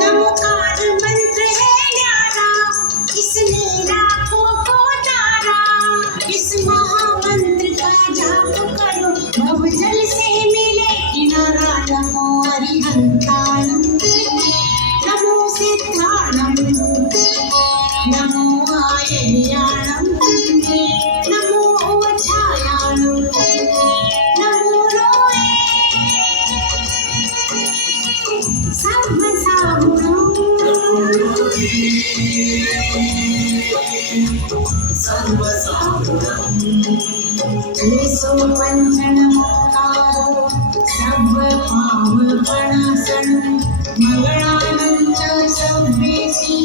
नमोकार मंत्र है न्यारा, इसने राखों को तारा। इस महामंत्र का जाप करो, भवजल से मिले किनारा। नमो अरिहंताणं, नमो सिद्धाणं, नमो आयर्याणं, नमो वज्रायाणं, नमो लोये पंचनमोकारो सर्वपावपणासनं मंगलानं च सर्वेषि